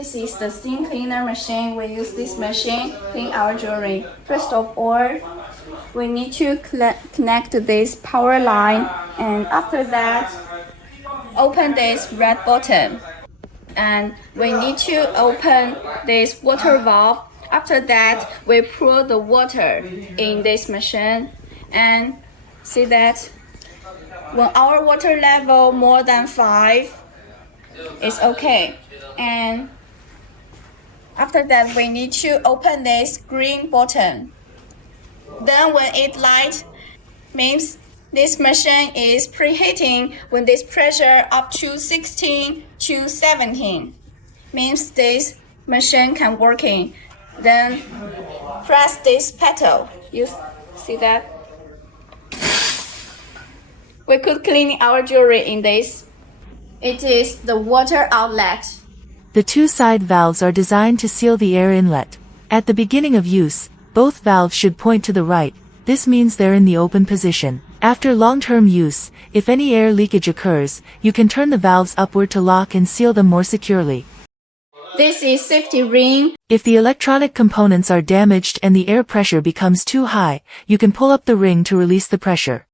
This is the steam cleaner machine. We use this machine to clean our jewelry. First of all, we need to connect this power line, and after that, open this red button. And we need to open this water valve. After that, we pour the water in this machine, and see that when our water level more than 5, it's okay. And after that, we need to open this green button. Then when it lights, means this machine is preheating when this pressure up to 16 to 17. Means this machine can working. Then press this pedal. You see that? We could clean our jewelry in this. It is the water outlet. The two side valves are designed to seal the air inlet. At the beginning of use, both valves should point to the right. This means they're in the open position. After long-term use, if any air leakage occurs, you can turn the valves upward to lock and seal them more securely. This is safety ring. If the electronic components are damaged and the air pressure becomes too high, you can pull up the ring to release the pressure.